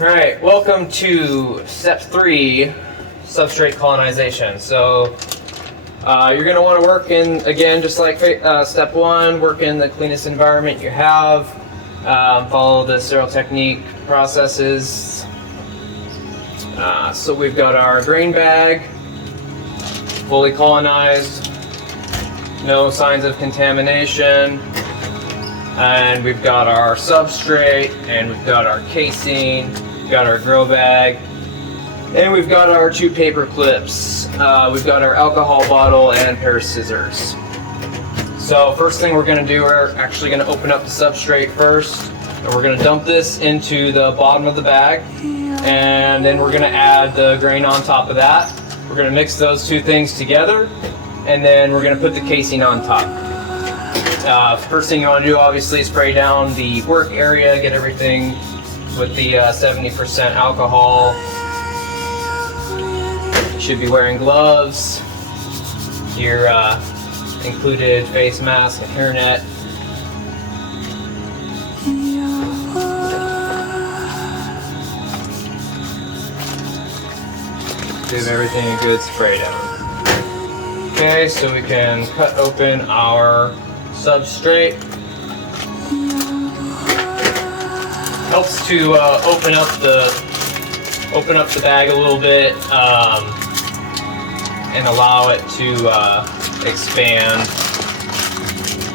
Alright, welcome to step 3, substrate colonization. So you're going to want to work in, again, just like step 1, work in the cleanest environment you have, follow the sterile technique processes. So we've got our grain bag, fully colonized, no signs of contamination. And we've got our substrate, and we've got our casing, we've got our grow bag, and we've got our 2 paper clips. We've got our alcohol bottle and a pair of scissors. So first thing we're going to do, we're actually going to open up the substrate first, and we're going to dump this into the bottom of the bag, and then we're going to add the grain on top of that. We're going to mix those 2 things together, and then we're going to put the casing on top. First thing you want to do, obviously, spray down the work area, get everything with the 70% alcohol. You should be wearing gloves, your included face mask and hairnet. Give everything a good spray down. Okay, so we can cut open our substrate. Helps to open up the bag a little bit and allow it to expand.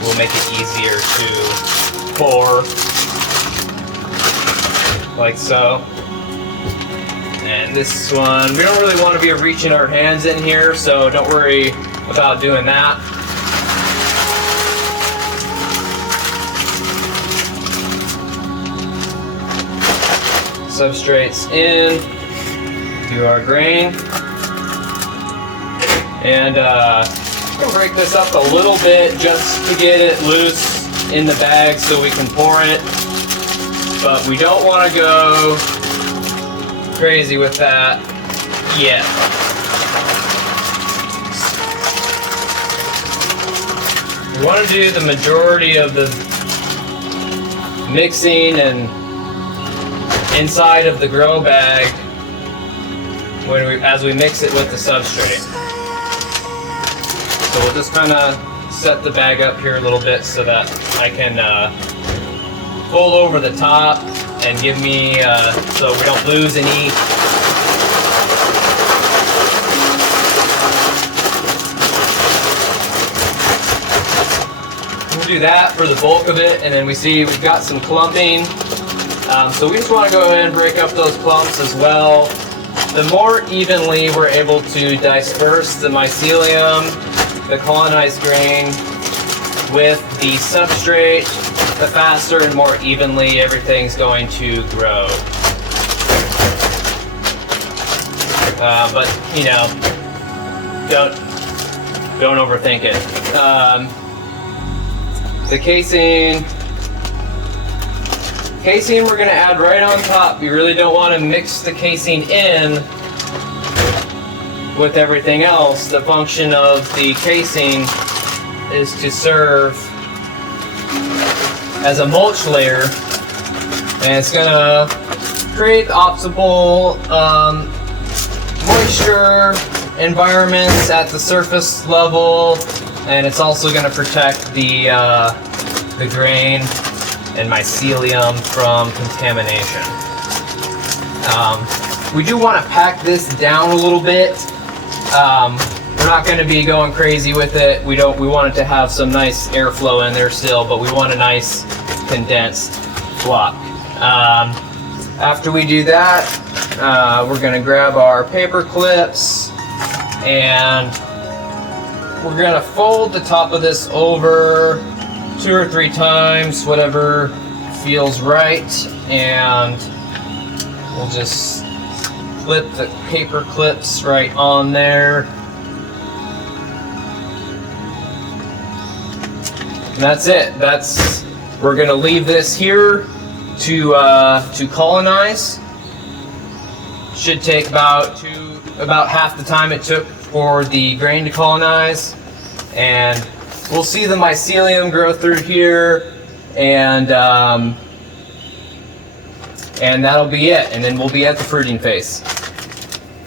Will make it easier to pour, like so. And this one, we don't really want to be reaching our hands in here, so don't worry about doing that. Substrates in, do our grain, and we'll break this up a little bit just to get it loose in the bag so we can pour it, but we don't want to go crazy with that yet. We want to do the majority of the mixing and inside of the grow bag as we mix it with the substrate. So we'll just kind of set the bag up here a little bit so that I can fold over the top and give me so we don't lose any. We'll do that for the bulk of it, and then we see we've got some clumping. So we just want to go ahead and break up those clumps as well. The more evenly we're able to disperse the mycelium, the colonized grain, with the substrate, the faster and more evenly everything's going to grow. But you know, don't overthink it. The casing we're going to add right on top. You really don't want to mix the casing in with everything else. The function of the casing is to serve as a mulch layer, and it's going to create optimal moisture environments at the surface level, and it's also going to protect the grain and mycelium from contamination. We do want to pack this down a little bit. We're not going to be going crazy with it. We want it to have some nice airflow in there still, but we want a nice condensed block. After we do that, we're going to grab our paper clips, and we're going to fold the top of this over 2 or 3 times, whatever feels right, and we'll just flip the paper clips right on there. And that's it. We're going to leave this here to colonize. Should take about half the time it took for the grain to colonize, and we'll see the mycelium grow through here, and And that'll be it. And then we'll be at the fruiting phase.